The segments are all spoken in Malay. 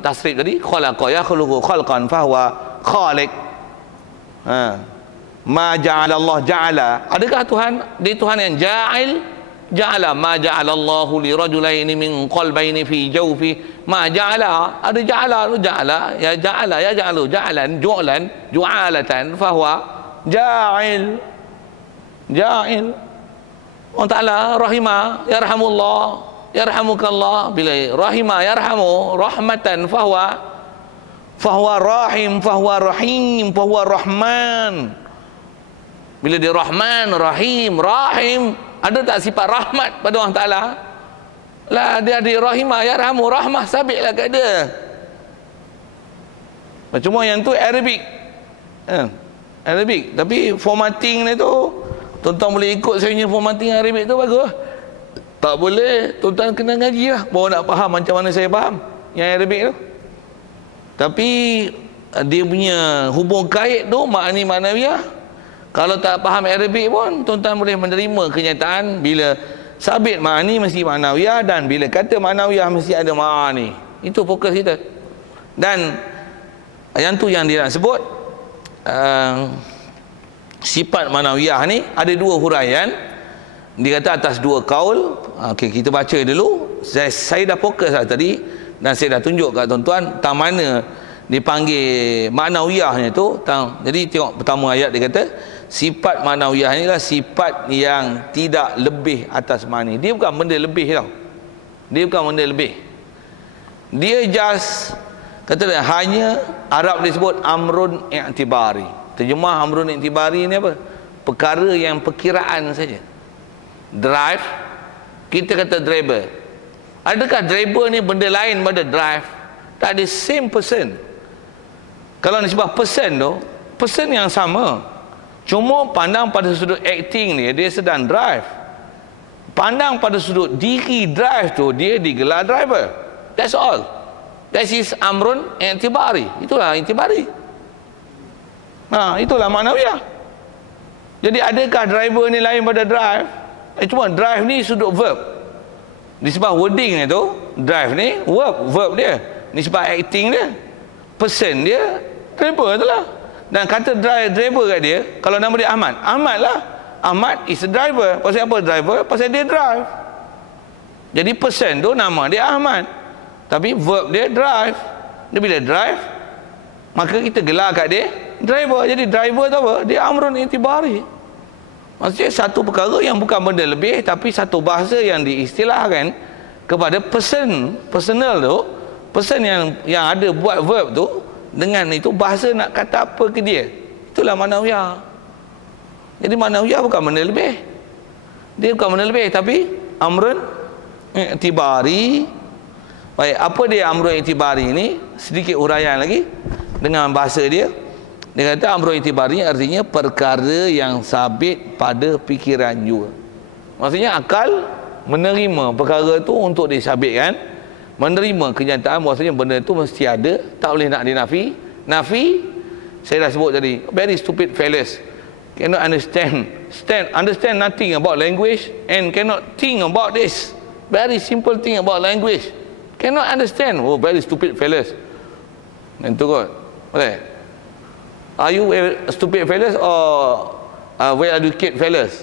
tasrif tadi, khalaqa yakhluqu khalqan fahuwa khaliq. Ma ja'ala Allah ja'ala. Adakah Tuhan dia Tuhan yang ja'il? Ja'ala ma ja'ala Allahu li rajulaini min qalbayni fi jawfi. Ma ja'ala, ada ja'ala, ya ja'alu ja'alan ju'alatan fahuwa ja'il. Allah Ta'ala rahimah yarhamullah yarhamukallah, bila rahimah yarhamu rahmatan fahuwa rahim fahuwa rahman. Bila dia rahman rahim, ada tak sifat rahmat pada Allah Ta'ala? Lah, dia ada rahimah yarhamu, rahmah sabitlah kat dia. Cuma yang tu Arabic, tapi formatting ni tu tuan-tuan boleh ikut saya punya formatting Arabic tu bagus. Tak boleh, tuan-tuan kena ngaji lah baru nak faham macam mana saya faham yang Arabic tu. Tapi dia punya hubung kait tu makni maknawiah. Kalau tak faham Arabic pun tuan-tuan boleh menerima kenyataan bila sabit makni mesti maknawiah, dan bila kata maknawiah mesti ada makni. Itu fokus kita. Dan yang tu yang dia nak sebut sifat maknawiah ni ada dua huraian. Dia kata atas dua kaul. Okey, kita baca dulu. Saya dah fokus lah tadi, dan saya dah tunjuk kat tuan-tuan tang mana dipanggil maknawiahnya tu. Jadi tengok pertama ayat dia kata sifat maknawiah ni lah sifat yang tidak lebih atas makni. Dia bukan benda lebih tau. Dia bukan benda lebih. Dia just kata dia, hanya Arab disebut amrun i'tibari. Terjemah amrun i'tibari ni apa? Perkara yang perkiraan saja. Drive, kita kata driver. Adakah driver ni benda lain pada drive? Tak, ada same person. Kalau nisbah person tu, person yang sama. Cuma pandang pada sudut acting dia sedang drive. Pandang pada sudut diri drive tu, dia digelar driver. That's all. That is amrun i'tibari. Itulah i'tibari. Itulah maknawiah. Jadi adakah driver ni lain pada drive? Cuma drive ni sudut verb. Nisbah wording ni tu, drive ni verb dia. Nisbah acting dia, person dia, driver tu lah. Dan kata driver kat dia, kalau nama dia Ahmad lah. Ahmad is a driver. Pasal apa driver? Pasal dia drive. Jadi person tu nama dia Ahmad, tapi verb dia drive. Dia bila drive, maka kita gelar kat dia driver. Jadi driver tu apa? Dia amrun i'tibari. Maksudnya satu perkara yang bukan benda lebih, tapi satu bahasa yang diistilahkan kepada personal tu, person yang ada buat verb tu, dengan itu bahasa nak kata apa ke dia. Itulah maknawiah. Jadi maknawiah bukan benda lebih. Dia bukan benda lebih, tapi amrun i'tibari. Baik, apa dia amrun i'tibari ni? Sedikit uraian lagi dengan bahasa dia. Dia kata amrun i'tibari artinya perkara yang sabit pada fikiran juga. Maksudnya akal menerima perkara tu untuk disabitkan, menerima kenyataan bahawasanya benda tu mesti ada, tak boleh nak dinafi. Nafi, saya dah sebut tadi, very stupid fellas, cannot understand nothing about language and cannot think about this very simple thing about language, cannot understand. Oh, very stupid fellas. Itu kot. Boleh? Are you stupid fellas or well educated fellas?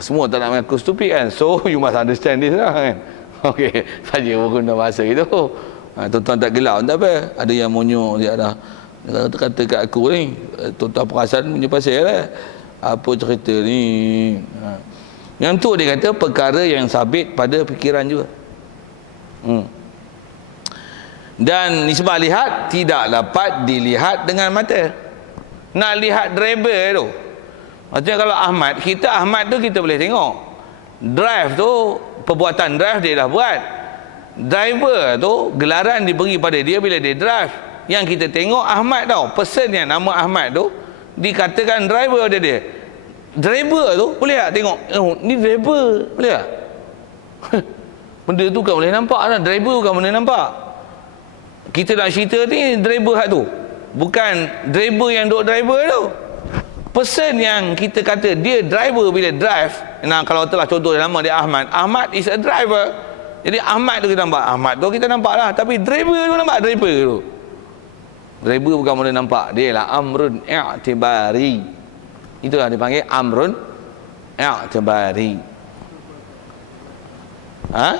Semua tak nak mengaku stupid kan, so you must understand this lah kan. Okey, saja guna bahasa itu. Tuan-tuan tak gelap tak apa. Ada yang monyok dia dah kata kat aku ni, tuan-tuan perasan punya pasal lah. Apa cerita ni? Yang tu dia kata perkara yang sabit pada fikiran juga. Dan nisbah lihat tidak dapat dilihat dengan mata. Nak lihat driver tu, maksudnya kalau Ahmad, Ahmad tu kita boleh tengok. Drive tu, perbuatan drive dia dah buat. Driver tu gelaran diberi pada dia bila dia drive. Yang kita tengok Ahmad tau, person yang nama Ahmad tu dikatakan driver dia. Driver tu boleh tak tengok, ni driver, boleh tak? Benda tu kan boleh nampak lah. Driver kan boleh nampak. Kita nak cerita ni driver hak tu, bukan driver yang duk driver tu. Person yang kita kata dia driver bila drive. Nah, kalau telah contoh nama dia Ahmad. Ahmad is a driver. Jadi Ahmad tu kita nampak, Ahmad tu kita nampak lah, tapi driver tu nampak, driver tu. Driver bukan boleh nampak, dia lah amrun i'tibari. Itulah dipanggil amrun i'tibari. Ha?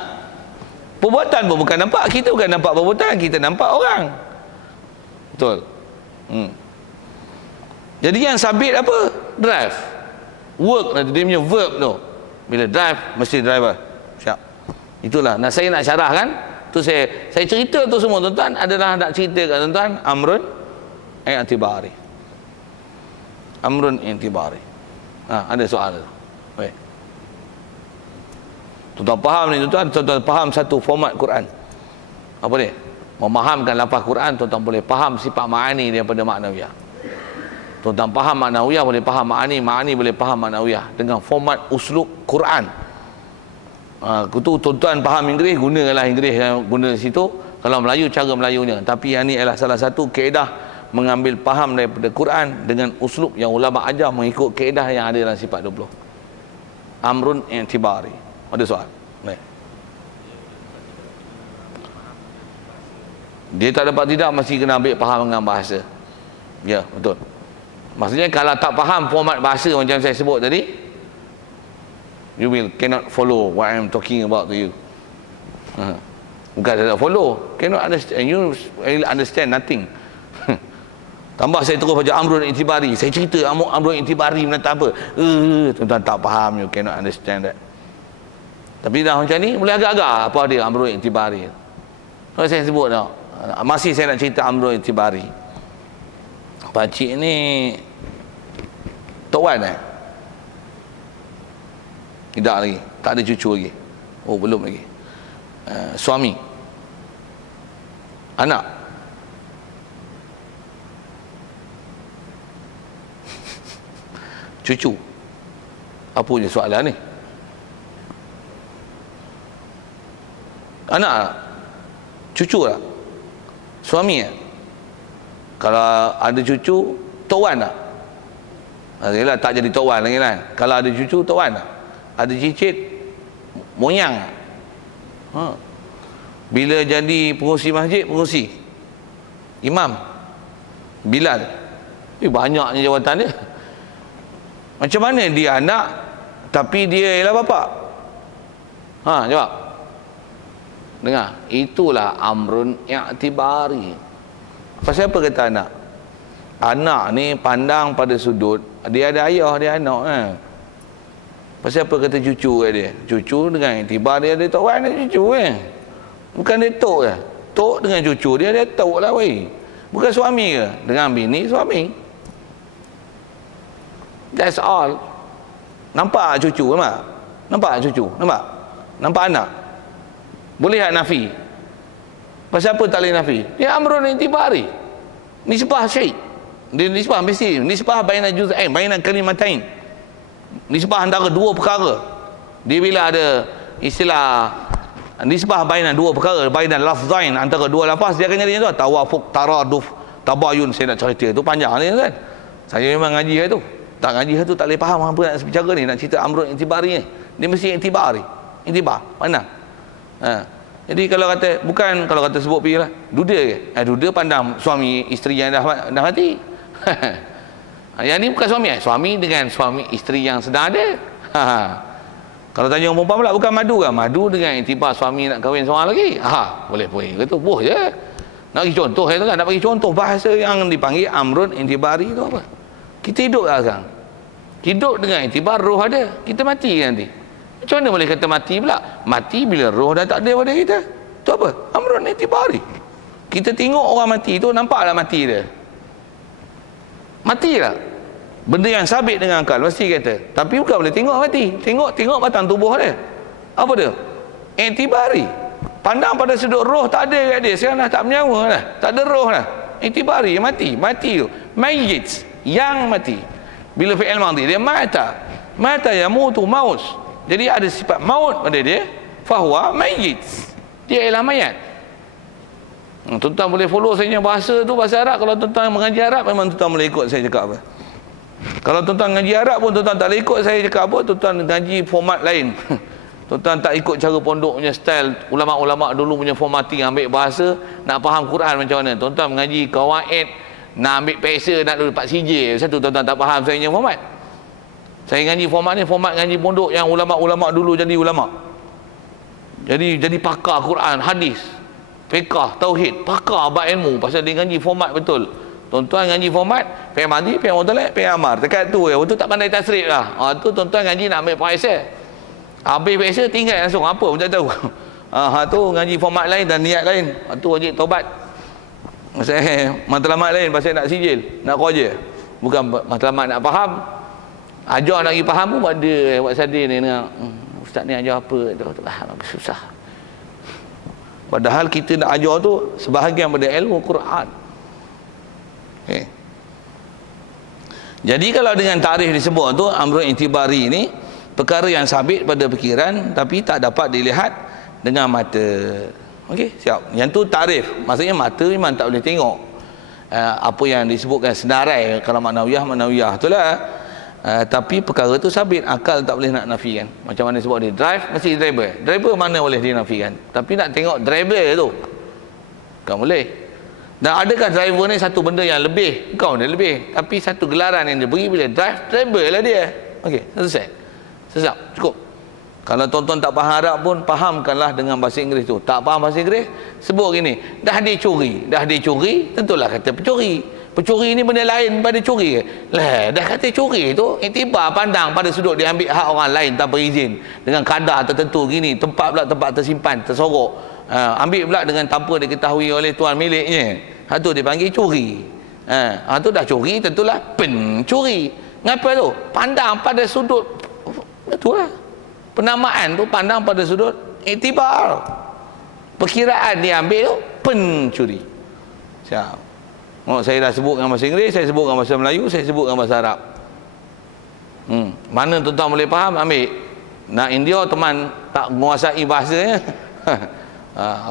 Perbuatan pun bukan nampak, kita bukan nampak perbuatan, kita nampak orang. Betul. Jadi yang sabit apa? Drive. Work nanti dia punya verb tu. Bila drive mesti driver. Siap. Itulah. Nah, saya nak syarahkan. Tu saya cerita tu semua tuan-tuan adalah nak cerita kat tuan-tuan amrun i'tibari. Amrun i'tibari. Ada soal tu. Baik. Tuan-tuan faham ni tuan-tuan, tuan-tuan faham satu format Quran. Apa dia? Memahamkan lafaz Quran, tuan-tuan boleh faham sifat ma'ani daripada maknawiyah. Tuan-tuan faham maknawiyah boleh faham ma'ani, ma'ani boleh faham maknawiyah dengan format uslub Quran. Tuan-tuan faham Inggeris, gunakanlah Inggeris yang guna situ. Kalau Melayu, cara Melayunya. Tapi yang ni adalah salah satu kaedah mengambil faham daripada Quran dengan uslub yang ulama ajar mengikut kaedah yang ada dalam sifat 20. Amrun i'tibari. Ada soal? Baik. Dia tak dapat tidak mesti kena ambil faham dengan bahasa. Ya, betul. Maksudnya kalau tak faham format bahasa macam saya sebut tadi, you will cannot follow what I am talking about to you. Bukan tak follow, cannot understand, you will understand nothing. Tambah saya terus baca amrun i'tibari, saya cerita amrun i'tibari menentang apa, tuan-tuan tak faham, you cannot understand that. Tapi dah macam ni boleh agak-agak apa dia amrun i'tibari. So saya sebut dah. Masih saya nak cerita amrun i'tibari. Pakcik ni Tok Wan tidak lagi, tak ada cucu lagi. Oh, belum lagi. Suami, anak, cucu. Apa je soalan ni? Anak, cucu lah, suami lah. Kalau ada cucu, Tok Wan tak? Yelah, tak jadi Tok Wan lagi kan. Kalau ada cucu, Tok Wan tak? Ada cicit, moyang. Bila jadi pengurusi masjid, pengurusi imam, Bilal. Banyaknya jawatan dia. Macam mana dia anak tapi dia ialah bapa? Jawab. Dengar, itulah amrun i'tibari. Pasal apa kata anak? Anak ni pandang pada sudut dia ada ayah, dia anak kan. Pasal apa kata cucu kat dia? Cucu dengan iktibar dia ada tok wan ada cucu kan. Bukan dia tok ke? Tok dengan cucu dia ada tok lah weh. Bukan suami ke? Dengan bini suami. That's all. Nampak cucu nampak? Nampak cucu? Nampak? Nampak anak? Boleh tak nafi? Pasal apa tak boleh nafi? Dia amrun i'tibari. Nisbah syai'. Dia nisbah mesti nisbah baina juz'ain, baina kalimatain. Nisbah antara dua perkara. Dia bila ada istilah nisbah baina dua perkara, baina lafzain, antara dua lafaz, dia akan jadi tu tawafuq, taraduf, tabayun. Saya nak cerita tu panjang ni kan. Saya memang ngaji tu. Tak ngaji tu tak boleh faham apa nak bicara ni, nak cerita amrun i'tibari ni. Dia mesti i'tibari. I'tibar. Mana? Jadi kalau kata bukan, kalau kata sebut pergi lah duda ke? Duda pandang suami isteri yang dah mati. Yang ni bukan suami suami dengan suami isteri yang sedang ada. Kalau tanya orang perempuan pula, bukan madu kan? Madu dengan iktibar suami nak kahwin seorang lagi. Boleh boleh kata boh je. Nak bagi contoh tu kan, nak bagi contoh bahasa yang dipanggil amrun i'tibari tu apa? Kita hidup lah sekarang. Hidup dengan iktibar roh ada, kita mati nanti. Macam mana boleh kata mati pula? Mati bila roh dah tak ada pada kita. Tu apa? Amrun i'tibari. Kita tengok orang mati tu, nampaklah mati dia. Matilah. Benda yang sabit dengan akal mesti kata. Tapi bukan boleh tengok mati. Tengok batang tubuh dia. Apa dia? I'tibari. Pandang pada sudut roh tak ada kat dia. Sekarang dah tak bernyawa dah. Tak ada roh dah. I'tibari, mati. Mati tu. Mayyit, yang mati. Bila fi'il madhi dia mata. Mata yamutu maut. Jadi ada sifat maut pada dia. Fahuwa mayyit. Dia ialah mayat. Tuan-tuan boleh follow saya punya bahasa tu, bahasa Arab. Kalau tuan-tuan mengaji Arab, memang tuan-tuan boleh ikut saya cakap apa. Kalau tuan-tuan ngaji Arab pun tuan-tuan tak boleh ikut saya cakap apa, tuan-tuan ngaji format lain. Tuan-tuan tak ikut cara pondok punya style, ulama-ulama dulu punya formatting, ambil bahasa, nak faham Quran macam mana. Tuan-tuan mengaji kawaid, nak ambil peksa, nak dapat CJ. Satu tuan-tuan tak faham saya punya format. Saya ngaji format ni, format ngaji pondok yang ulama-ulama dulu jadi ulama. Jadi pakar Quran, hadis, fiqh, tauhid, pakar bab ilmu pasal dia ngaji format betul. Tuan-tuan ngaji format, fi'il madhi, fi'il mudhari', fi'il amar. Dekat tu ya, betul tak pandai tasrif lah. Tu tuan-tuan ngaji nak ambil PSL. Habis biasa tinggal langsung apa pun tak tahu. Tu ngaji format lain dan niat lain. Tu wajib taubat. Saya matlamat lain pasal nak sijil, nak kerja. Bukan matlamat nak faham. Ajar nak pergi faham pun ada buat sadir ni dengan ustaz ni ajar apa tu faham susah. Padahal kita nak ajar tu sebahagian pada ilmu Quran. Jadi kalau dengan tarikh disebut tu amrun intibari ni perkara yang sabit pada fikiran tapi tak dapat dilihat dengan mata. Okey, siap. Yang tu takrif. Maksudnya mata memang tak boleh tengok. Apa yang disebutkan senarai kalau manawiyah itulah. Tapi perkara tu sabit, akal tak boleh nak nafikan. Macam mana sebut dia drive mesti driver. Driver mana boleh dinafikan. Tapi nak tengok driver tu. Kan boleh. Dan adakah driver ni satu benda yang lebih? Kau dia lebih. Tapi satu gelaran yang dia beri bila driver lah dia. Okey, selesai. Sesap, cukup. Kalau tuan-tuan tak faham Arab pun, fahamkanlah dengan bahasa Inggeris tu. Tak faham bahasa Inggeris, sebut gini, dah dia curi, tentulah kata pencuri. Pencuri ni benda lain pada curi. Lah, dah kata curi tu, iktibar pandang pada sudut dia ambil hak orang lain tanpa izin. Dengan kadar tertentu gini, tempat pula tempat tersimpan, tersorok. Ambil pula dengan tanpa diketahui oleh tuan miliknya. Hak tu dipanggil curi. Tu dah curi, tentulah pencuri. Ngapa tu? Pandang pada sudut. Itulah penamaan tu pandang pada sudut iktibar, perkiraan dia ambil tu pencuri. Siap. Saya dah sebut dengan bahasa Inggeris, saya sebut dengan bahasa Melayu, saya sebut dengan bahasa Arab. Mana tuan-tuan boleh faham, ambil. Nak India teman tak menguasai bahasanya,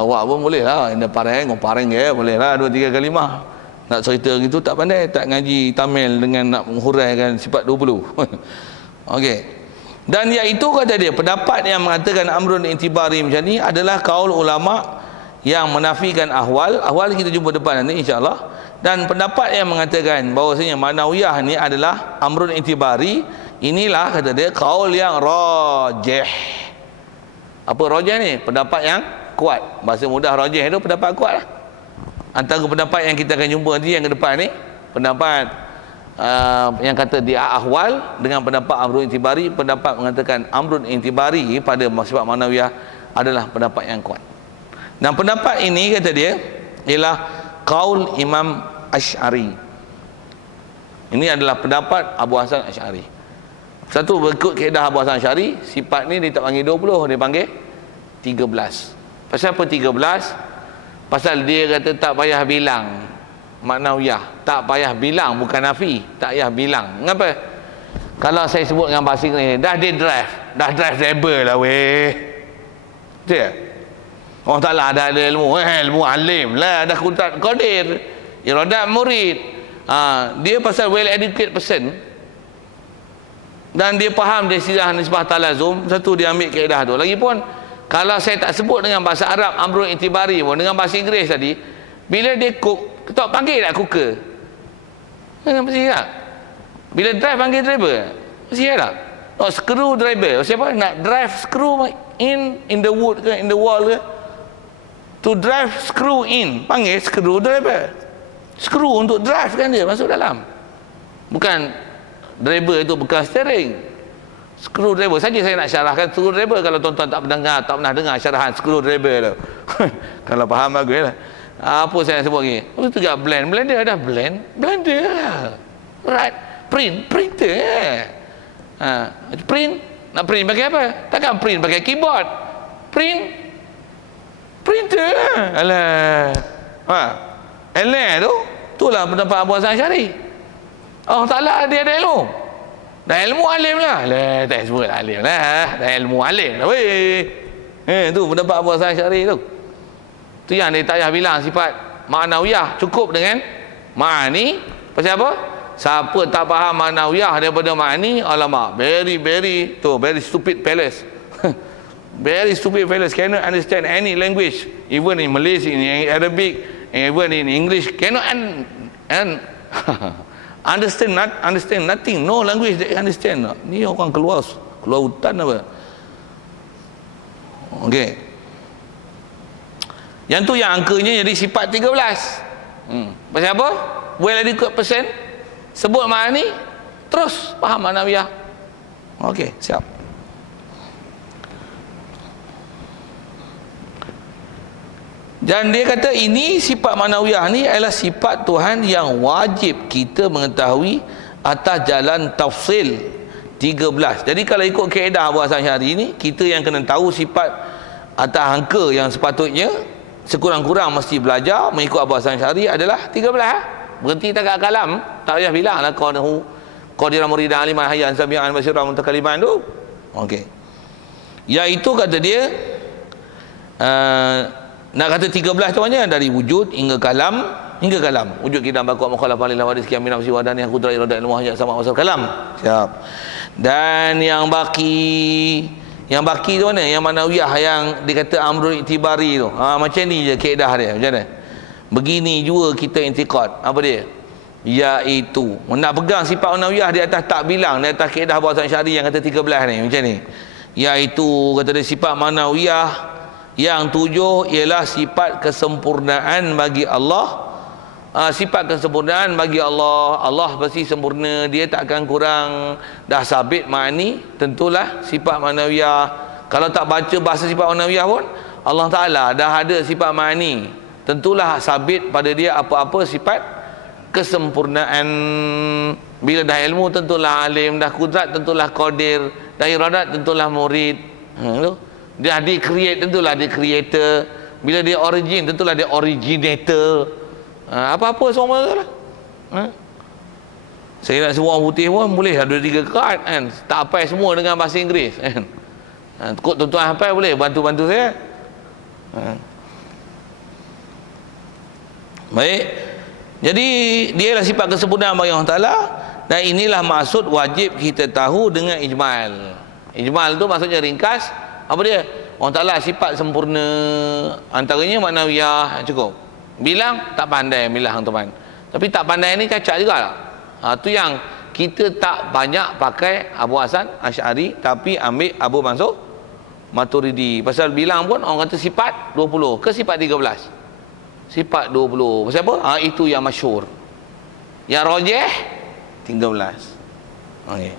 awak pun boleh lah. Indah pareng ya, boleh lah 2-3 kalimah. Nak cerita gitu tak pandai, tak ngaji Tamil dengan nak menghuraikan sifat 20. Okey. Dan iaitu kata dia, pendapat yang mengatakan amrun intibari macam ni adalah kaul ulama yang menafikan ahwal kita jumpa depan nanti insya-Allah. Dan pendapat yang mengatakan bahawasanya manawiyah ni adalah amrun intibari, inilah kata dia kaul yang rajih. Apa rajih ni? Pendapat yang kuat. Bahasa mudah rajih itu pendapat kuat lah. Antara pendapat yang kita akan jumpa nanti yang ke depan ni, pendapat yang kata dia ahwal dengan pendapat amrun intibari, pendapat mengatakan amrun intibari pada sifat manawiyah adalah pendapat yang kuat. Dan pendapat ini kata dia ialah qaul Imam Asy'ari. Ini adalah pendapat Abu Hasan Asy'ari. Satu berikut kaedah Abu Hasan Asy'ari, sifat ni dia tak panggil 20, dia panggil 13. Pasal apa 13? Pasal dia kata tak payah bilang maknawiyah, tak payah bilang, bukan nafi, tak payah bilang. Kenapa? Kalau saya sebut dengan bahasa Inggeris, dah drive driver lah weh. Dia orang taklah ada ilmu alim lah, dah kutat qadir, iradat murid. Dia pasal well educated person dan dia faham dia sirah nisbah talazum, satu dia ambil kaedah tu. Lagipun kalau saya tak sebut dengan bahasa Arab amrun intibari pun, dengan bahasa Inggeris tadi, bila dia cook tak panggil tak cooker? Mesti tak? Bila drive panggil driver? Mesti tak? Screw driver. Siapa nak drive screw in the wood ke, in the wall ke? To drive screw in, panggil screw driver. Screw untuk drive kan dia masuk dalam. Bukan driver itu bekas steering. Screw driver saja saya nak syarahkan screw driver. Kalau tuan-tuan tak pernah dengar syarahan screw driver tu. Kalau faham bagus lah. Apa saya sebut lagi? Itu juga blender dah blender lah. Right, printer. Print nak print pakai apa? Takkan print pakai keyboard. Printer. Alah. Tu itulah pendapat Abu Hasan Asy'ari. Oh taklah dia ada ilmu. Dah ilmu alim lah. Tak sebut alim lah. Dah ilmu alim lah weh. Tu pendapat Abu Hasan Asy'ari tu. Tu yang dia tak payah bilang sifat ma'nawiyah, cukup dengan ma'ani. Pasal apa? Siapa tak faham ma'nawiyah daripada ma'ani, alamak, very stupid palace. Very stupid fellows cannot understand any language, even in Malaysia, in Arabic, even in English, cannot understand nothing. No language they understand. Ni orang keluar hutan apa? Okey. Yang tu yang angkanya jadi sifat 13. Pasal apa? Well adequate person. Sebut makna ni, terus faham ma'nawiyah. Okey, siap. Dan dia kata ini sifat ma'nawiyah ni adalah sifat Tuhan yang wajib kita mengetahui atas jalan tafsil 13. Jadi kalau ikut kaedah Abu Hasan Asy'ari ni, kita yang kena tahu sifat atas angka yang sepatutnya sekurang-kurang mesti belajar mengikut Abu Hasan Asy'ari adalah 13. Berhenti tak kat kalam, tak payah bilang lah qadira muridan aliman hayyan sami'an basyiran mutakaliman tu. Okey. Iaitu kata dia nak kata 13 tu hanya dari wujud hingga kalam, wujud kita bakwa mukhalafah lillah wa rizqiyam min nafsi wa daniyah qudrat iradat ilmu hajat sama masal kalam. Siap. Dan yang baki tu mana? Yang ma'nawiyah yang dikata amrul itibari tu. Macam ni je kaedah dia. Macam mana? Begini juga kita intiqad. Apa dia? Iaitu nak pegang sifat ma'nawiyah di atas tak bilang, di atas kaedah Abu Hasan Asy'ari yang kata 13 ni, macam ni. Iaitu kata dia sifat ma'nawiyah yang 7 ialah sifat kesempurnaan bagi Allah. Sifat kesempurnaan bagi Allah. Allah pasti sempurna, dia tak akan kurang. Dah sabit makni, tentulah sifat ma'nawiyah. Kalau tak baca bahasa sifat ma'nawiyah pun, Allah Ta'ala dah ada sifat makni, tentulah sabit pada dia apa-apa sifat kesempurnaan. Bila dah ilmu tentulah alim, dah kudrat tentulah qadir, dah iradat tentulah murid. Dia di-create tentulah dia creator. Bila dia origin tentulah dia originator. Apa-apa semua lah. Saya nak sebut orang putih pun boleh ada 2-3 kad kan. Tak hafal semua dengan bahasa Inggeris kan. Kok tuan-tuan hafal boleh bantu-bantu saya. Baik. Jadi dia ialah sifat kesempurnaan bagi Allah Ta'ala. Dan inilah maksud wajib kita tahu dengan ijmal. Ijmal tu maksudnya ringkas. Apa dia? Allah Ta'ala sifat sempurna. Antaranya ma'nawiyah. Cukup. Bilang tak pandai bilang teman. Tapi tak pandai ni cacat juga lah. Tu yang kita tak banyak pakai Abu Hasan Asy'ari, tapi ambil Abu Mansur Maturidi. Pasal bilang pun orang kata sifat 20 ke sifat 13. Sifat 20. Pasal apa? Itu yang masyhur. Yang rajih 13. Okey.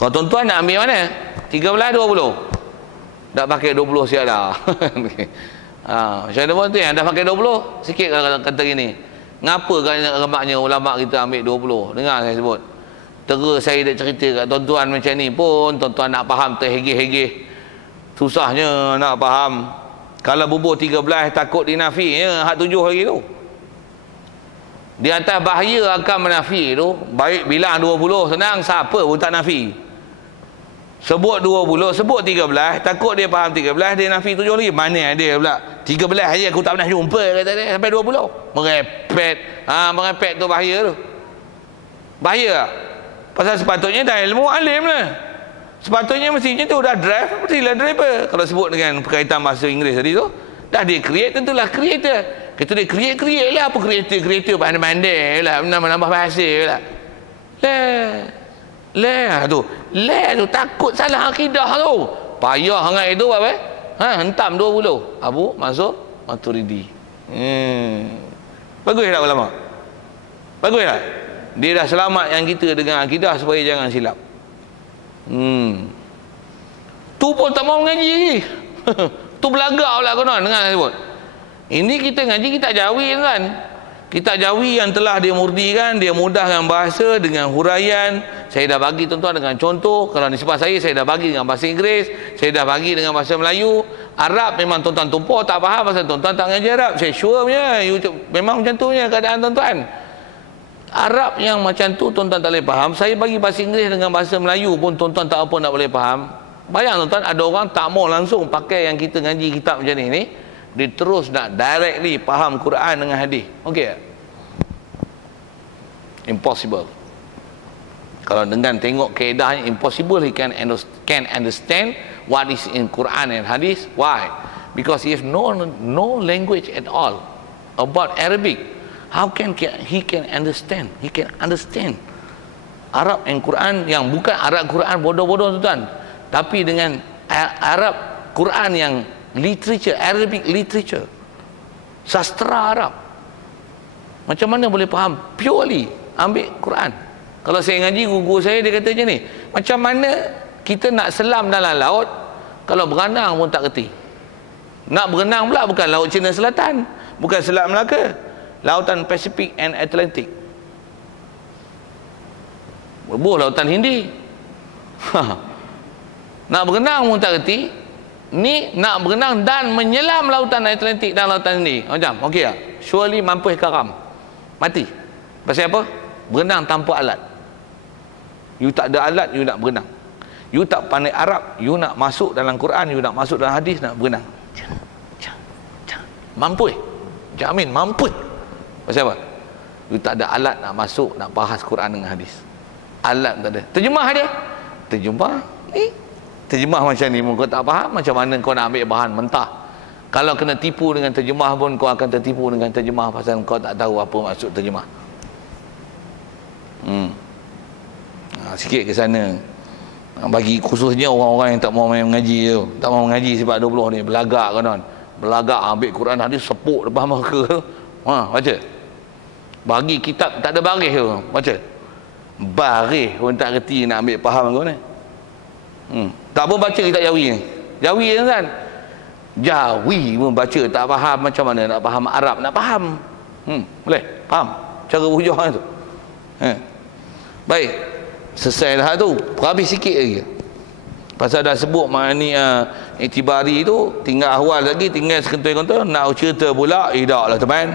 Kalau tuan-tuan nak ambil mana? 13 20. Tak pakai 20 siap dah. Okey. Macam mana pun tu yang dah pakai 20 sikit kata gini. Ngapa kan remaknya ulama kita ambil 20? Dengar saya sebut. Terus saya dah cerita kat tuan-tuan macam ni pun tuan-tuan nak faham terhegeh-hegeh. Susahnya nak faham. Kalau bubuh 13 takut dinafi ya, hak 7 lagi tu. Di atas bahaya akan menafi tu, baik bilang 20 senang, siapa pun tak nafi. Sebut 20, sebut 13, takut dia faham 13, dia nafi 7 lagi. Mana dia pula? 13 aja aku tak pernah jumpa kata dia sampai 20. Merepet. Merepet tu bahaya tu. Bahaya. Pasal sepatutnya dah ilmu alim lah. Sepatutnya mestinya tu dah drive, mestilah driver. Kalau sebut dengan perkaitan bahasa Inggeris tadi tu, dah dia create, tentulah creator. Kita dia create lah. Apa creator pandai-pandai lah, menambah bahasa lah. Le tu takut salah akidah tu. Payah sangat itu apa? Hentam 20. Abu Mansur Maturidi. Bagus tak ulama? Bagus tak? Dia dah selamat yang kita dengan akidah supaya jangan silap. Tu pun tak mau ngaji lagi. Tu belagak pula konon dengar saya sebut. Ini kita ngaji kita jawi kan. Kitab Jawi yang telah dia murnikan, dia mudahkan bahasa dengan huraian. Saya dah bagi tuan-tuan dengan contoh. Kalau nisbah saya dah bagi dengan bahasa Inggeris, saya dah bagi dengan bahasa Melayu. Arab memang tuan-tuan tumpah tak faham pasal tuan-tuan tak ngaji Arab. Saya sure punya YouTube memang macam tu punya keadaan tuan-tuan. Arab yang macam tu tuan-tuan tak boleh faham. Saya bagi bahasa Inggeris dengan bahasa Melayu pun tuan-tuan tak apa nak boleh faham. Bayang tuan-tuan, ada orang tak mau langsung pakai yang kita ngaji kitab macam ni. Dia terus nak directly faham Quran dengan hadis. Okey tak? Impossible. Kalau dengan tengok kaedahnya impossible, he can understand what is in Quran and Hadith. Why? Because he has no language at all about Arabic. How can he understand? He can understand Arab and Quran yang bukan Arab Quran bodoh-bodoh tuan, tapi dengan Arab Quran yang literature, Arabic literature, sastra Arab. Macam mana boleh faham purely ambil Quran? Kalau saya ngaji, guru saya dia kata macam ni, macam mana kita nak selam dalam laut kalau berenang pun tak kerti? Nak berenang pula bukan laut Cina Selatan, bukan Selat Melaka, lautan Pacific and Atlantic, berbuh lautan Hindi. Nak berenang pun tak kerti, ni nak berenang dan menyelam lautan Atlantik dan lautan Hindi. Macam okey tak? Surely mampus karam, mati. Pasal apa? Berenang tanpa alat. You tak ada alat, you nak berenang. You tak pandai Arab, you nak masuk dalam Quran, you nak masuk dalam hadis, nak berenang. Mampus. Jamin mampus. Pasal apa? You tak ada alat nak masuk, nak bahas Quran dengan hadis. Alat tak ada. Terjemah dia. Terjemah ni. Terjemah macam ni kau tak faham, macam mana kau nak ambil bahan mentah? Kalau kena tipu dengan terjemah pun kau akan tertipu dengan terjemah pasal kau tak tahu apa maksud terjemah. Sikit ke sana. Bagi khususnya orang-orang yang tak mau main mengaji tu, tak mau mengaji sebab 20 ni, belagak kawan. Belagak ambil Quran hadis sepuk depan mereka tu. Baca. Bagi kitab tak ada baris tu, baca. Baris pun tak reti nak ambil faham kau ni. Tak pun baca kitab Jawi ni. Jawi kan. Jawi pun baca tak faham, macam mana nak faham Arab, nak faham. Boleh? Faham cara hujah tu. Baik. Selesai dah tu. Habis sikit lagi. Pasal dah sebut makni iktibari tu, tinggal awal lagi, tinggal sekentoi-kentoi nak cerita pula. Taklah teman.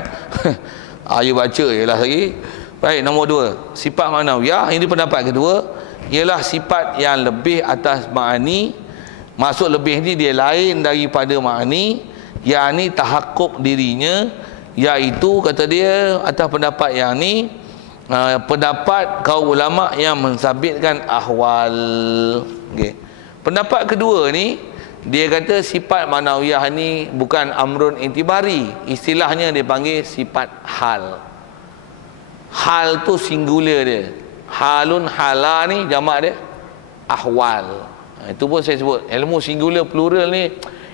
Ayo baca jelah lagi. Baik, nombor 2, sifat ma'nawiyah. Ini pendapat kedua, ialah sifat yang lebih atas ma'ani. Maksud lebih ni dia lain daripada ma'ani, yakni tahakkuk dirinya, iaitu kata dia atas pendapat yang ni, pendapat kaum ulama yang mensabitkan ahwal. Okay. Pendapat kedua ni dia kata sifat ma'nawiyah ni bukan amrun intibari, istilahnya dia panggil sifat hal. Hal tu singular dia. Halun hala ni jamak dia ahwal. Itu pun saya sebut ilmu singular plural ni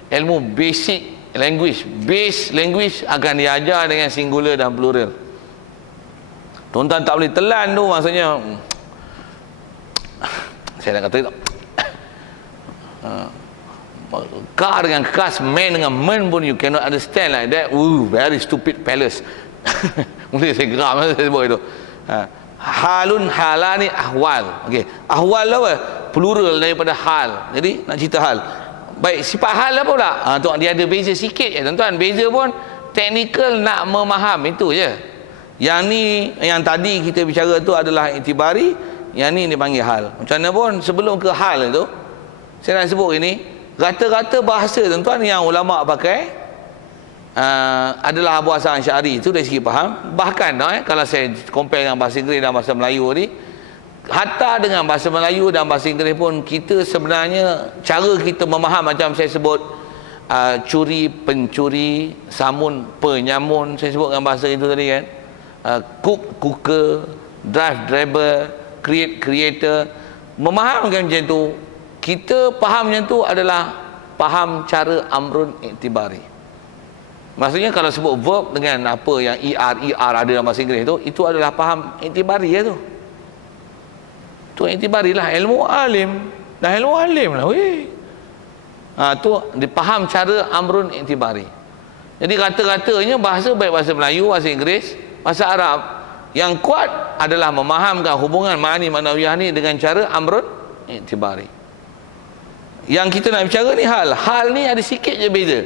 ilmu basic language. Base language akan diajar dengan singular dan plural. Tuan-tuan tak boleh telan tu, maksudnya saya nak kata itu car dengan cars, man dengan men pun you cannot understand like that. Very stupid palace. Mungkin saya geram saya sebut itu. Halun halani ahwal. Okey, ahwal apa? Plural daripada hal. Jadi nak cerita hal. Baik, sifat hal apa pula? Tu dia ada beza sikit je tuan-tuan. Beza pun teknikal nak memaham itu je. Yang ni, yang tadi kita bicara tu adalah itibari, yang ni dipanggil hal. Macam mana pun sebelum ke hal itu, saya nak sebut ini, rata-rata bahasa tuan-tuan yang ulama pakai adalah bahasa Asy'ari. Itu dari segi faham. Bahkan kalau saya compare dengan bahasa Inggeris dan bahasa Melayu ni, hatta dengan bahasa Melayu dan bahasa Inggeris pun kita sebenarnya cara kita memaham, macam saya sebut curi, pencuri, samun, penyamun, saya sebut dengan bahasa itu tadi kan. Cook, cooker, drive, driver, create, creator. Memahamkan macam tu, kita faham macam tu adalah faham cara amrun iktibari. Maksudnya kalau sebut verb dengan apa yang ER ada dalam bahasa Inggeris itu adalah faham iktibari ya tu. Tu iktibari lah, ilmu alim. Dah ilmu alim lah weh. Tu dipaham cara amrun iktibari. Jadi rata-ratanya bahasa, baik bahasa Melayu, bahasa Inggeris, bahasa Arab, yang kuat adalah memahamkan hubungan ma'ani ma'nawiyah ni dengan cara amrun iktibari. Yang kita nak bicara ni hal. Hal ni ada sikit je beza.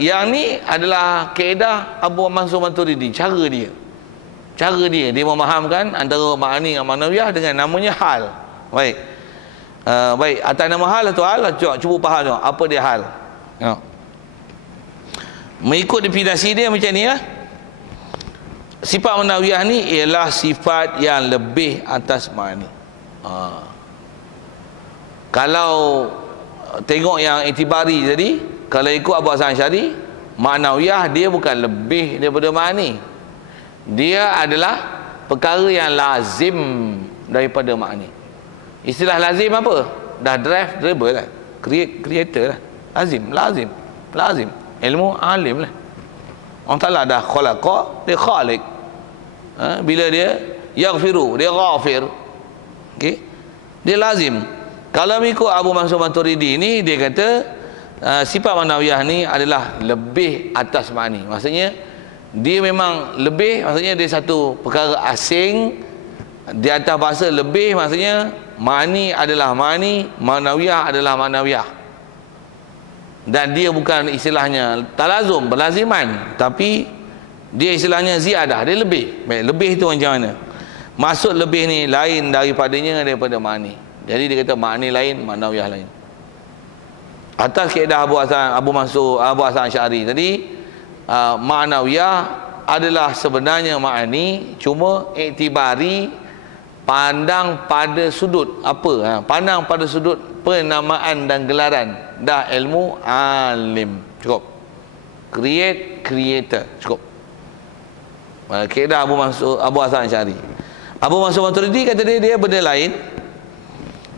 Yang ni adalah kaedah Abu Mansur Maturidi, cara dia memahamkan antara ma'ani dan ma'nawiyah dengan namanya hal. Baik. Baik, atas nama hal tu hal, cuba faham tu apa dia hal. Mengikut definisi dia macam ni lah. Sifat ma'nawiyah ni ialah sifat yang lebih atas ma'ani. Kalau tengok yang itibari tadi, kalau ikut Abu Hasan Asy'ari, ma'nawiyah dia bukan lebih daripada ma'ani. Dia adalah perkara yang lazim daripada ma'ani. Istilah lazim apa? Dah driver lah, creator lah. Lazim. Ilmu alim lah. Allah Ta'ala dah khalaqa, dia khalik. Bila dia yaghfiru, dia ghafir. Okay? Dia lazim. Kalau mengikut Abu Mansur Maturidi ni, dia kata sifat ma'nawiyah ni adalah lebih atas ma'ani. Maksudnya dia memang lebih, maksudnya dia satu perkara asing di atas bahasa. Lebih maksudnya ma'ani adalah ma'ani, ma'nawiyah adalah ma'nawiyah. Dan dia bukan istilahnya talazum, berlaziman, tapi dia istilahnya ziyadah, dia lebih. Baik, lebih itu macam mana? Maksud lebih ni lain daripadanya daripada ma'ani. Jadi dia kata ma'ani lain, ma'nawiyah lain. Atas kaedah Abu Hasan Asy'ari tadi, ma'nawiyah adalah sebenarnya ma'ani, cuma iktibari, pandang pada sudut apa? Pandang pada sudut penamaan dan gelaran. Dah ilmu alim, cukup. Creator, cukup. Kaedah Abu Hasan Asy'ari. Abu Mansur Maturidi kata dia benda lain.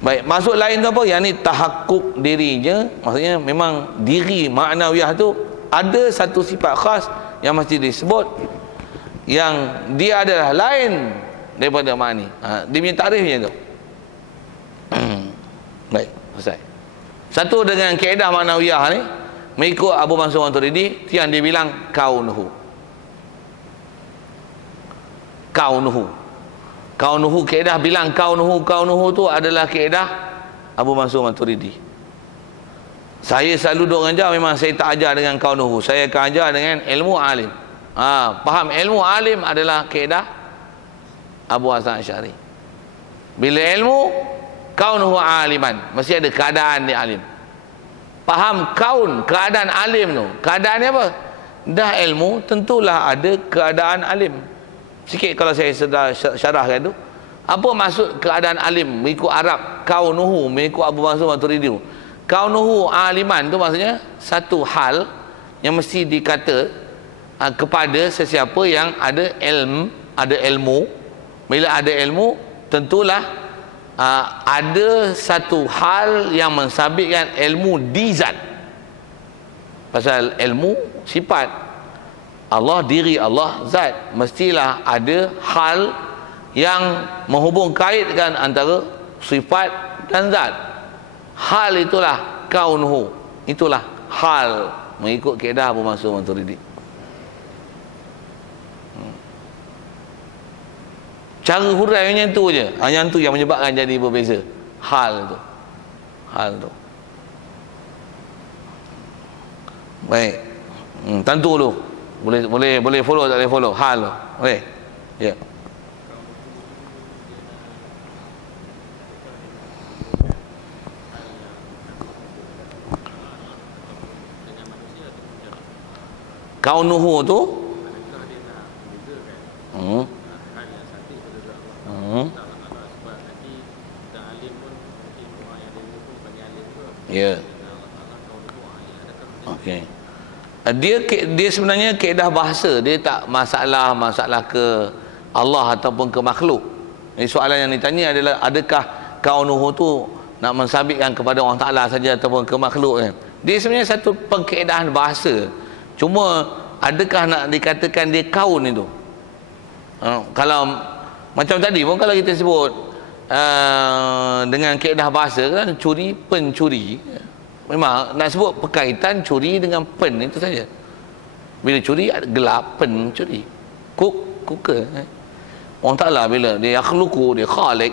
Baik, maksud lain tu apa? Yang ni tahakkuk dirinya, maksudnya memang diri ma'nawiyah tu ada satu sifat khas yang mesti disebut, yang dia adalah lain daripada ma'ani. Dia punya takrifnya tu. Baik, selesai. Satu dengan kaedah ma'nawiyah ni, mengikut Abu Mansur Maturidi, yang dia bilang kaunuhu. Kaedah bilang kaunuhu tu adalah kaedah Abu Mansur Maturidi. Saya selalu duk ajar, memang saya tak ajar dengan kaunuhu, saya akan ajar dengan ilmu alim. Faham ilmu alim adalah kaedah Abu Hasan Asy'ari. Bila ilmu kaunuhu aliman, mesti ada keadaan dia alim. Faham kaun, keadaan alim tu, keadaannya apa? Dah ilmu, tentulah ada keadaan alim. Sikit kalau saya sedar syarahkan tu, apa maksud keadaan alim mengikut Arab? Kaunuhu, mengikut Abu Mansur Maturidi, kaunuhu aliman tu maksudnya satu hal yang mesti dikata kepada sesiapa yang ada ilmu. Bila ada ilmu, tentulah ada satu hal yang mensabitkan ilmu di zat. Pasal ilmu sifat, Allah diri Allah zat, mestilah ada hal yang menghubung kaitkan antara sifat dan zat. Hal itulah kaunuhu, itulah hal mengikut kaedah Abu Mansur Maturidi. Cara huraiannya tu je, yang tu yang menyebabkan jadi berbeza. Hal tu. Baik, tentu dulu. Boleh follow, tak boleh follow? Hal tu. Boleh? Ya. Kaunuhu tu ya. Okey. Dia sebenarnya kaedah bahasa, dia tak masalah ke Allah ataupun ke makhluk. Jadi soalan yang ditanya adalah, adakah kaunuhu tu nak mensabitkan kepada Allah Ta'ala saja ataupun ke makhluk kan? Dia sebenarnya satu pengkaedahan bahasa. Cuma adakah nak dikatakan dia kaun itu? Kalau macam tadi pun, kalau kita sebut dengan kaedah bahasa kan, curi, pencuri, memang nak sebut berkaitan curi dengan pen itu saja. Bila curi gelap, pen curi. Kuka. Allah Ta'ala bila dia yakhluqu, dia khalik.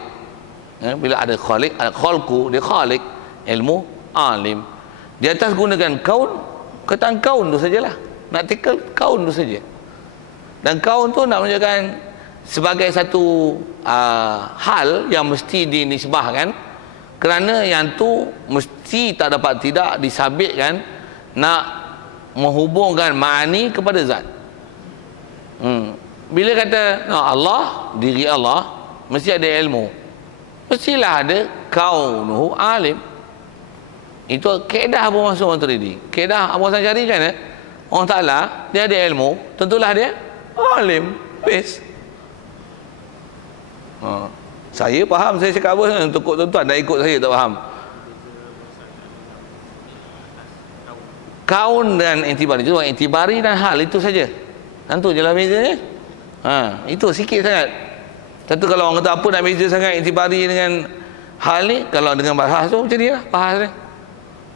Bila ada khalik, ada khalqu, dia khalik. Ilmu alim. Di atas gunakan kaun, kataan kaun tu sajalah. Nak tackle kaun tu saja. Dan kaun tu nak menunjukkan sebagai satu hal yang mesti dinisbahkan, kerana yang tu mesti tak dapat tidak disabitkan nak menghubungkan ma'ani kepada zat. Bila kata Allah, diri Allah, mesti ada ilmu, mestilah ada kaunuhu alim. Itu kaedah Abu Mansur Maturidi. Kaedah Abu Hasan Asy'ari macam mana? Allah Ta'ala, dia ada ilmu, tentulah dia alim. Best. Saya faham, saya cakap apa, untuk tuan-tuan tak ikut saya, tak faham. Kaun dan intibari, itu intibari dan hal, itu saja. Tentu je lah bezanya. Itu sikit sangat. Tentu kalau orang kata apa nak beza sangat intibari dengan hal ni, kalau dengan bahas tu macam ni lah bahas ni.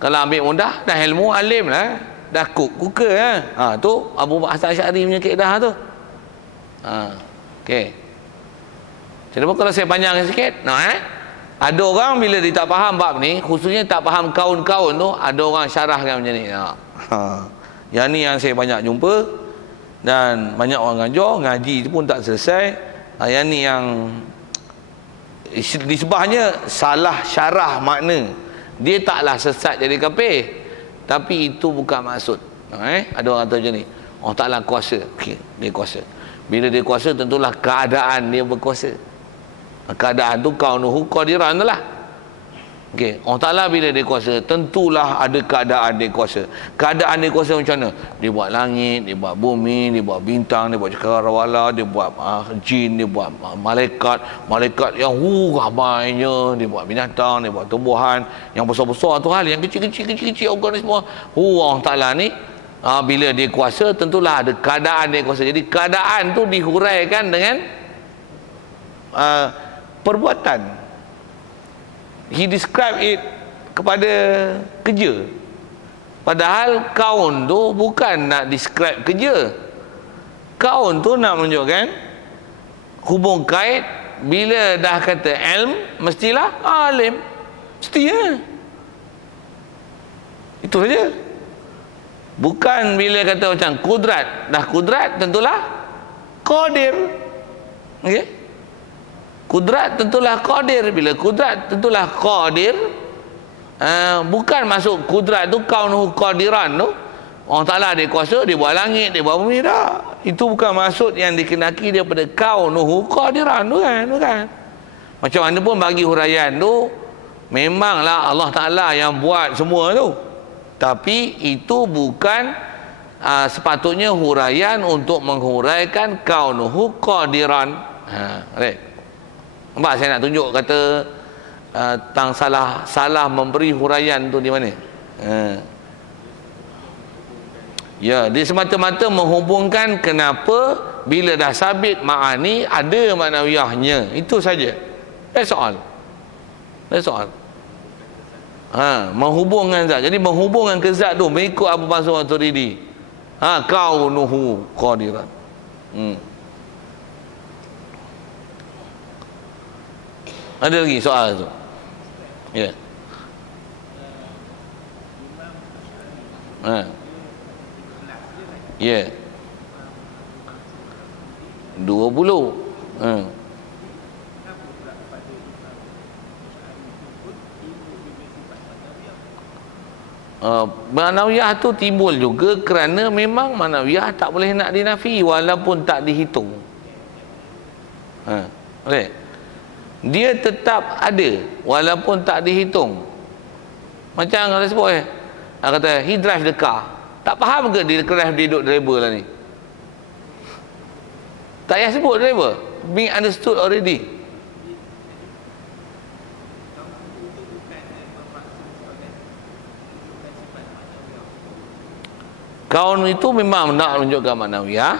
Kalau ambil mudah, dah ilmu alim lah, dah kuka lah. Tu Abu Hasan Asy'ari punya kaedah tu. Okey. Jadi kalau saya panjang sikit, ada orang bila dia tak faham bab ni, khususnya tak faham kaun-kaun tu, ada orang syarahkan macam ni. Yang ni yang saya banyak jumpa, dan banyak orang ngaji pun tak selesai. Yang ni yang disebabnya salah syarah makna. Dia taklah sesat jadi kafir, tapi itu bukan maksud. Ada orang kata macam ni, Allah Ta'ala kuasa. Okay, dia kuasa. Bila dia kuasa, tentulah keadaan dia berkuasa. Keadaan tu kaunuhu qadiran tu lah. Okey, Allah Ta'ala bila dia kuasa, tentulah ada keadaan dia kuasa. Keadaan dia kuasa macam mana? Dia buat langit, dia buat bumi, dia buat bintang, dia buat cakrawala, dia buat jin, dia buat malaikat yang ramainya, dia buat binatang, dia buat tumbuhan yang besar-besar tu hal, yang kecil-kecil organisme. Allah Ta'ala ni bila dia kuasa, tentulah ada keadaan dia kuasa. Jadi keadaan tu dihuraikan dengan perbuatan. He describe it kepada kerja. Padahal kaun tu bukan nak describe kerja. Kaun tu nak menunjukkan hubung kait. Bila dah kata ilm, mestilah alim. Mestinya. Itu saja. Bukan bila kata macam kudrat. Dah kudrat, tentulah qadir. Okey? Kudrat tentulah qadir. Bila kudrat tentulah qadir, bukan masuk kudrat tu kaunuhu qadiran tu Allah Ta'ala dia kuasa, dia buat langit, dia buat bumi, tak. Itu bukan maksud yang dikenaki daripada kaunuhu qadiran tu kan, bukan. Macam mana pun bagi huraian tu, memanglah Allah Ta'ala yang buat semua tu, tapi itu bukan sepatutnya huraian untuk menghuraikan kaunuhu qadiran. Right. Nampak saya nak tunjuk kata tentang salah memberi huraian tu di mana? Ya, dia semata-mata menghubungkan kenapa bila dah sabit ma'ani ada maknawiyahnya. Itu saja. That's all. That's all. Menghubungkan zat. Jadi menghubungkan ke zat tu mengikut Abu Mansur Maturidi. Kaunuhu qadiran. Ada lagi soal tu? Ya. Ya. 20. Manawiyah tu timbul juga kerana memang manawiyah tak boleh nak dinafi walaupun tak dihitung. Boleh? Dia tetap ada walaupun tak dihitung. Macam kalau sebut kata he drive the car, tak faham ke dia drive, dia duduk driver lah ni? Tak payah sebut driver, being understood already. Kaun itu memang nak menunjukkan maknawiyah,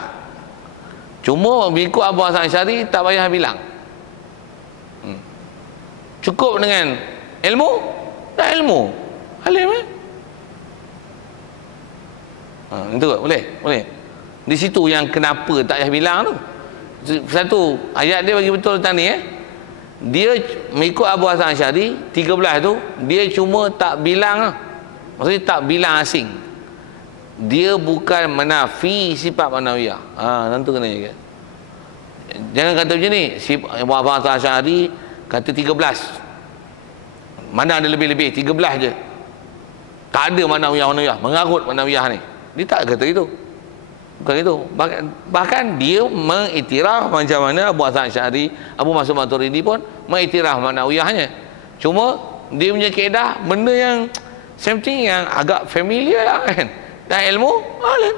cuma mengikut Abu Hasan Asy'ari tak payah bilang. Cukup dengan ilmu, dah ilmu alim itu boleh. Di situ yang kenapa tak payah bilang tu. Satu ayat dia bagi betul tentang ni. Dia mengikut Abu Hasan Asy'ari 13 tu, dia cuma tak bilang, maksudnya tak bilang asing. Dia bukan menafi sifat manawiyah. Tentu kena jaga. Jangan kata macam ni, Abu Hasan Asy'ari kata 13. Mana ada lebih-lebih, 13 je. Tak ada manawiyah, mengarut manawiyah ni. Dia tak kata itu. Bukan itu. Bahkan dia mengiktiraf macam mana Abu Hasan Asy'ari, Abu Mansur Maturidi pun mengiktiraf manawiyahnya. Cuma dia punya kaedah benda yang something yang agak familiar lah kan. Dan ilmu lain.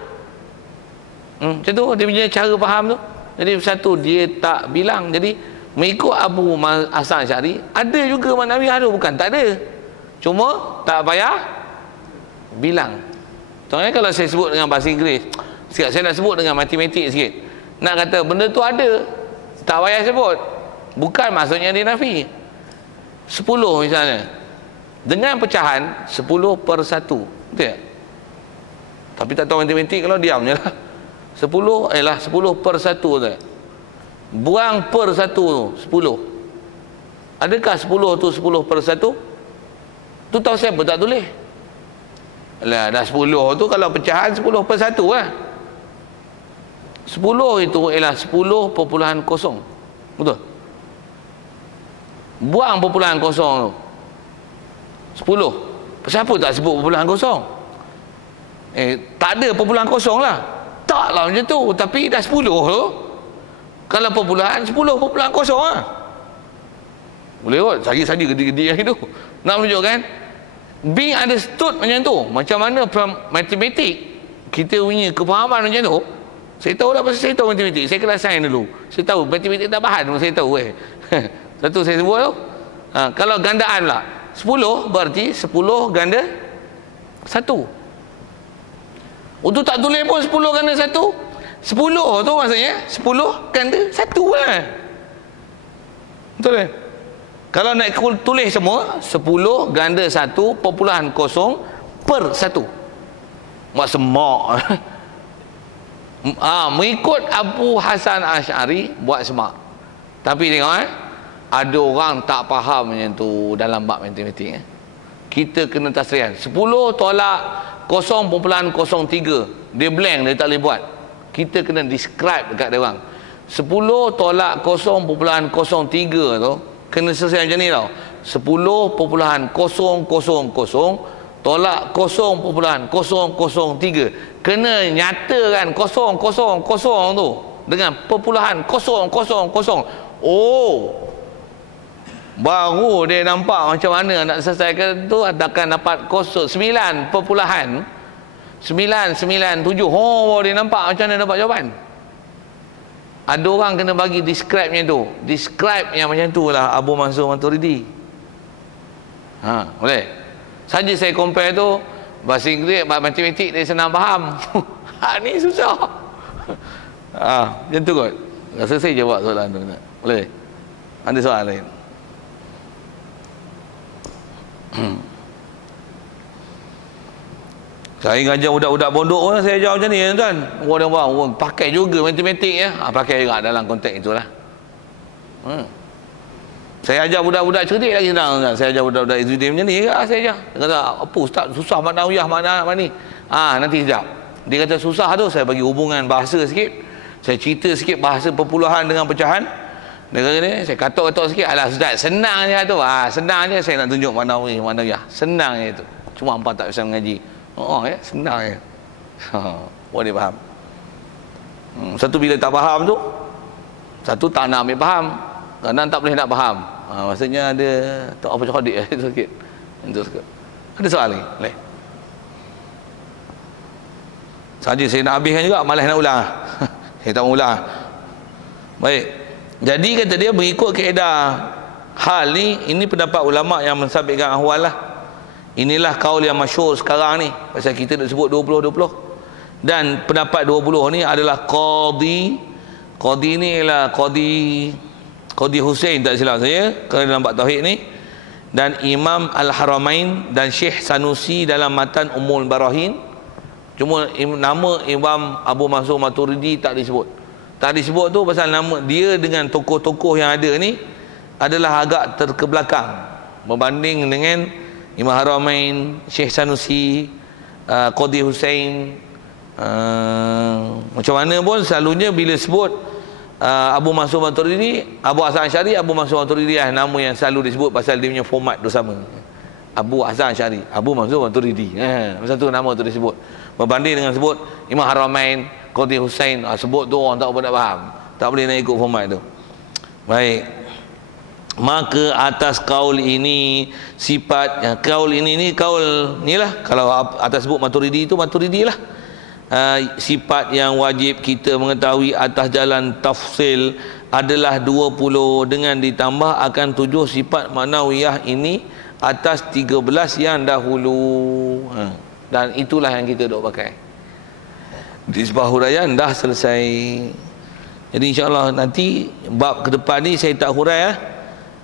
Macam tu dia punya cara faham tu. Jadi satu dia tak bilang. Jadi mengikut Abu Hasan Asy'ari ada juga maknawiah tu, bukan tak ada. Cuma tak payah bilang. Contohnya kalau saya sebut dengan bahasa Inggeris, saya nak sebut dengan matematik sikit. Nak kata benda tu ada, tak payah sebut. Bukan maksudnya dia nafi. 10 misalnya. Dengan pecahan 10/1. Betul tak? Tapi tak tahu matematik kalau diam je lah. 10 ialah 10/1 tu. Buang per 1 tu 10. Adakah 10 tu 10/1? Tu tahu siapa tak tulis? Lah dah 10 tu kalau pecahan 10/1 lah. 10 itu ialah 10.0. Betul? Buang perpuluhan kosong tu 10. Siapa tak sebut perpuluhan kosong? Tak ada perpuluhan kosong lah. Taklah macam tu. Tapi dah 10 tu. Kalau perpuluhan 10.0 lah. Boleh kot. Sagi-sagi gede-gede yang itu. Nak menunjukkan being understood macam tu. Macam mana matematik kita punya kefahaman macam tu. Saya tahu dah pasal saya tahu matematik. Saya kelas sains dulu. Saya tahu matematik tak bahan pun saya tahu. Satu saya sebut tu. Kalau gandaan lah 10 berarti 10 ganda 1. Untuk tak tulis pun 10 ganda 1. 10 tu maksudnya 10 ganda 1 lah. Betul kan? Kalau nak tulis semua 10 ganda 1.0 per 1. Buat semak. Mengikut Abu Hasan Asy'ari buat semak. Tapi tengok ada orang tak faham macam tu dalam bab matematik. Kita kena tasrihan 10 tolak 0.03. Dia blank, dia tak boleh buat. Kita kena describe dekat dia orang. 10 tolak 0.03 tu kena selesai macam ni tau. 10.000 tolak 0.003. Kena nyatakan 000 tu dengan perpuluhan 000. Baru dia nampak macam mana nak selesaikan tu. Akan dapat 9.997. Baru dia nampak macam mana dapat jawapan. Ada orang kena bagi describe macam tu. Describe yang macam tu lah Abu Mansur Maturidi. Boleh? Saja saya compare tu, bahasa Inggeris, matematik dia senang faham. Ni susah. Macam tu kot. Rasa saya jawab soalan tu. Boleh? Ada soalan lain? Saya ngajar budak-budak pondok pun saya ajar macam ni tuan. Orang pakai juga matematik ya. Pakai juga dalam konteks itulah. Saya ajar budak-budak cerdik lagi senang tuan. Saya ajar budak-budak Izzuddin macam ni juga saya ajar. Dia kata, apa ustaz susah maknawiyah mana ni? Nanti sekejap. Dia kata susah tu saya bagi hubungan bahasa sikit. Saya cerita sikit bahasa perpuluhan dengan pecahan. Dia kata ni, saya katok-katok sikit. Alah ustaz, senang je tu. Senang je saya nak tunjuk maknawiyah. Senang je tu. Cuma hampa tak bisa mengaji. Ya, senang je. Boleh faham. Satu bila tak faham tu, satu tak nak ambil faham. Kadang tak boleh nak faham. Maksudnya ada tak apa cerdik itu sikit. Itu sikit. Ada soalan lagi? Boleh. Saja saya nak habiskan juga, malas nak ulang. Saya tak mau ulang. Baik. Jadi kata dia mengikut kaedah hal ni, ini pendapat ulama yang mensabitkan ahwal lah. Inilah kaul yang masyhur sekarang ni. Pasal kita nak sebut 20-20. Dan pendapat 20 ni adalah Qadi ni ialah Qadi Hussein tak silap saya, kerana dalam bab tauhid ni. Dan Imam Al-Haramain dan Syekh Sanusi dalam matan Ummul Barahin. Cuma nama Imam Abu Mansur Maturidi tak disebut. Tak disebut tu pasal nama dia dengan tokoh-tokoh yang ada ni adalah agak terkebelakang berbanding dengan Imam Haramain, Syekh Sanusi, Qadi Hussein. Macam mana pun selalunya bila sebut Abu Mansur Maturidi, Abu Hasan Asy'ari, Abu Mansur Maturidi lah nama yang selalu disebut pasal dia punya format tu sama. Abu Hasan Asy'ari, Abu Mansur Maturidi. Pasal tu nama tu disebut. Berbanding dengan sebut Imam Haramain, Qadi Hussein, sebut tu orang tak boleh nak faham. Tak boleh nak ikut format tu. Baik. maka atas kaul ini sifat kaul ini kaul nilah, kalau atas sebut Maturidi itu Maturidi lah. Sifat yang wajib kita mengetahui atas jalan tafsil adalah 20 dengan ditambah akan 7 sifat maknawiyah ini atas 13 yang dahulu. Dan itulah yang kita dok pakai. Di Nisbah huraian dah selesai. Jadi insya-Allah nanti bab ke depan ni saya tak hurai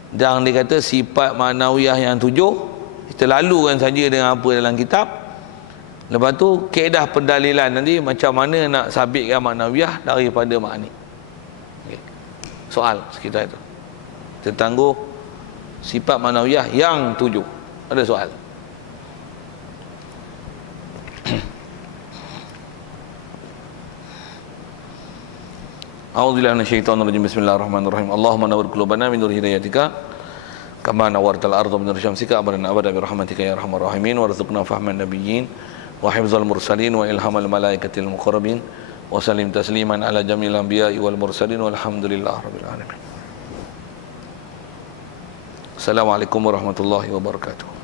Jangan dikata sifat maknawiyah yang 7 kita lalukan saja dengan apa dalam kitab. Lepas tu kaedah pendalilan nanti macam mana nak sabitkan maknawiyah daripada makni. Okay. Soal sekitar itu. Kita tangguh sifat maknawiyah yang 7. Ada soal? A'udzubillahi minasyaitonirrajim. Bismillahirrahmanirrahim. Allahumma nawwir qulubana min nur hidayatika kama nawwartal arda min nur syamsika abadan abada bi rahmatika ya arhamar rahimin warzuqna fahman nabiyyin wa hifzal mursalin wa ilhamal malaikatil muqarrabin wa sallim tasliman ala jamil anbiya'i wal mursalin walhamdulillahi rabbil alamin. Assalamualaikum warahmatullahi wabarakatuh.